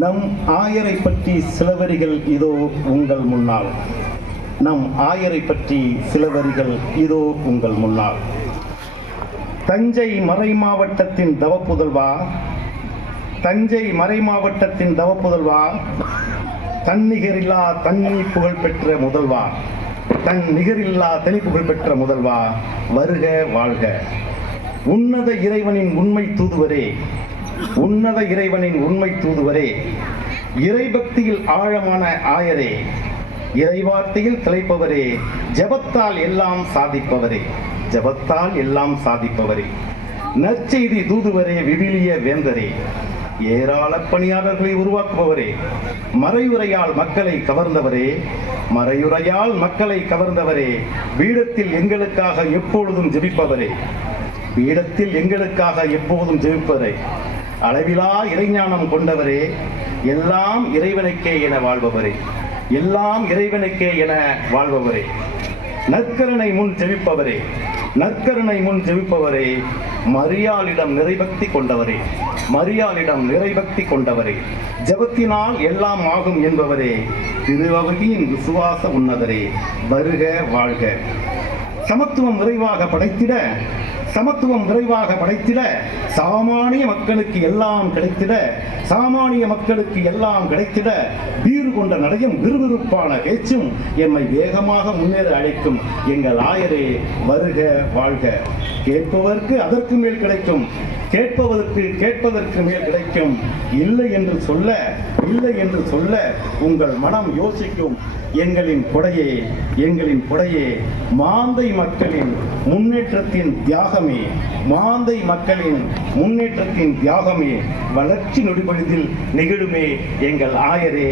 நம் ஆயரை பற்றி சில வரிகள் இதோ உங்கள் முன்னால். நம் ஆயரை பற்றி சில வரிகள் இதோ உங்கள் முன்னால். தஞ்சை மறை மாவட்டத்தின் தவப்புதல்வா, தஞ்சை மறை மாவட்டத்தின் தவப்புதல்வா, தன்னிகரில்லா தனி புகழ் பெற்ற முதல்வா, தன் நிகரில்லா தனி புகழ் பெற்ற முதல்வா, வருக வாழ்க. உன்னத இறைவனின் உண்மை தூதுவரே, உன்னத இறைவனின் உண்மை தூதுவரே, இறைபக்தியில் ஆழமான ஆயரே, இறைவார்த்தையில் திளைப்பவரே, ஜபத்தால் எல்லாம் சாதிப்பவரே, ஜபத்தால் எல்லாம் சாதிப்பவரே, நற்செய்தி தூதுவரே, விவிலிய வேந்தரே, ஏராள பணியாளர்களை உருவாக்குபவரே, மறையுரையால் மக்களை கவர்ந்தவரே, மறையுரையால் மக்களை கவர்ந்தவரே, பீடத்தில் எங்களுக்காக எப்பொழுதும் ஜெபிப்பவரே, பீடத்தில் எங்களுக்காக எப்போதும் ஜெபிப்பவரே, அளவிலா இறைஞானம் கொண்டவரே, எல்லாம் இறைவனுக்கே என வாழ்பவரே, எல்லாம் இறைவனுக்கே என வாழ்பவரே, நற்கருணை முன் ஜெபிப்பவரே, நற்கருணை முன் ஜெபிப்பவரே, மரியாளிடம் நிறைபக்தி கொண்டவரே, மரியாளிடம் நிறைபக்தி கொண்டவரே, ஜபத்தினால் எல்லாம் ஆகும் என்பவரே, திருவகையின் விசுவாச உன்னதரே, வருக வாழ்க. சமத்துவம் விரைவாக படைத்திட, சமத்துவம் விரைவாக படைத்திட, சாமானிய மக்களுக்கு எல்லாம் கிடைத்திட, சாமானிய மக்களுக்கு எல்லாம் கிடைத்திட, வீறு கொண்ட நடையும் விறுவிறுப்பான பேச்சும் எம்மை வேகமாக முன்னேற அழைக்கும் எங்கள் ஆயரே, வருக வாழ்க. கேட்பவர்க்கு அதற்கு மேல் கிடைக்கும், கேட்பவருக்கு கேட்பதற்கு மேல் கிடைக்கும். இல்லை என்று சொல்ல, இல்லை என்று சொல்ல உங்கள் மனம் யோசிக்கும். எங்களின் கொடையே, எங்களின் கொடையே, மாந்தை மக்களின் முன்னேற்றத்தின் தியாகமே, மாந்தை மக்களின் முன்னேற்றத்தின் தியாகமே, வளர்ச்சி நொடிபொழுதில் நிகழுமே எங்கள் ஆயரே,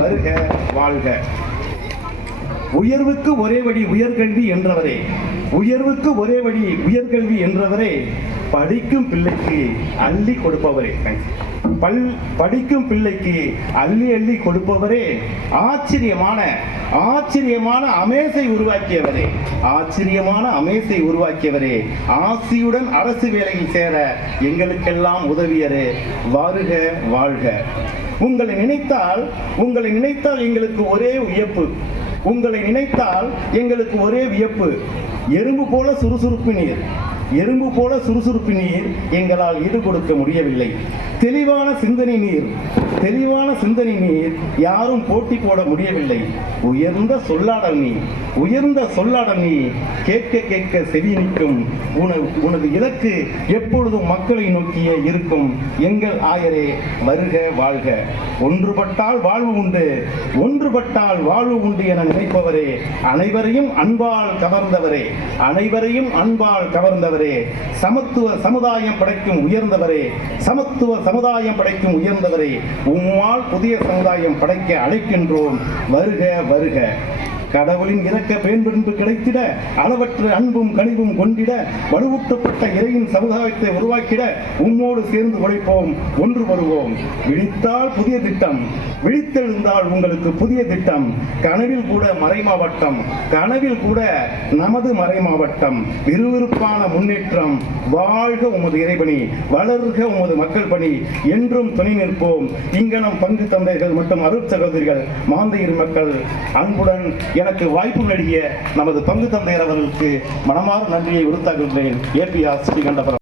வருக வாழ்க. உயர்வுக்கு ஒரே வழி உயர்கல்வி என்றவரே, உயர்வுக்கு ஒரே வழி உயர்கல்வி என்றவரே, படிக்கும் பிள்ளைக்கு அள்ளி கொடுப்பவரே, படிக்கும் பிள்ளைக்கு அள்ளி அள்ளி கொடுப்பவரே, ஆச்சரியமான ஆச்சரியமான அமேசை உருவாக்கியவரே, ஆச்சரியமான அமேசை உருவாக்கியவரே, ஆசியுடன் அரசு வேலையில் சேர எங்களுக்கெல்லாம் உதவியரே, வருக வாழ்க. உங்களை நினைத்தால், உங்களை நினைத்தால் எங்களுக்கு ஒரே வியப்பு, உங்களை நினைத்தால் எங்களுக்கு ஒரே வியப்பு. எறும்பு போல சுறுசுறுப்பு நீர், எறும்பு போல சுறுசுறுப்பு நீர் எங்களால் ஈடு கொடுக்க முடியவில்லை. தெளிவான சிந்தனை நீர், தெளிவான சிந்தனை நீர் யாரும் போட்டி போட முடியவில்லை. உயர்ந்த சொல்லாடல் நீ, உயர்ந்த சொல்லாடல் நீ, கேட்க கேட்க செவி நிற்கும். உனது இலக்கு எப்பொழுதும் மக்களை நோக்கியே இருக்கும். எங்கள் ஆயரே, வருக வாழ்க. ஒன்றுபட்டால் வாழ்வு உண்டு, ஒன்றுபட்டால் வாழ்வு உண்டு என நினைப்பவரே, அனைவரையும் அன்பால் கவர்ந்தவரே, அனைவரையும் அன்பால் கவர்ந்தவரே, சமத்துவ சமுதாயம் படைக்கும் உயர்ந்தவரே, சமத்துவ சமுதாயம் படைக்கும் உயர்ந்தவரே, உம்மால் புதிய சமுதாயம் படைக்க அழைக்கின்றோம். வருக வருக. கடவுளின் இறக்க பேன்பென்பு கிடைத்திட, அளவற்ற அன்பும் கனிவும் கொண்டிட, வலுவூட்டப்பட்ட இறையின் சமுதாயத்தை உருவாக்கிட உம்மோடு சேர்ந்து உழைப்போம், ஒன்றுபடுவோம். விழித்தால் புதிய திட்டம், விழித்தெழுந்தால் உங்களுக்கு புதிய திட்டம். கனவில் கூட மறை மாவட்டம், கனவில் கூட நமது மறை மாவட்டம். விறுவிறுப்பான முன்னேற்றம். வாழ்க உமது இறைபணி, வளர்க உமது மக்கள் பணி. என்றும் துணை நிற்போம். இங்கனம் பங்கு தந்தைகள் மற்றும் அருட் சகோதரிகள், மாந்தையர் மக்கள், அன்புடன் எனக்கு வாய்ப்பு நல்கிய நமது பங்கு தந்தையர் அவர்களுக்கு மனமார்ந்த நன்றியை உறுத்தாக்குகிறேன். ஏபிஆர் ஸ்ரீகண்டபுரம்.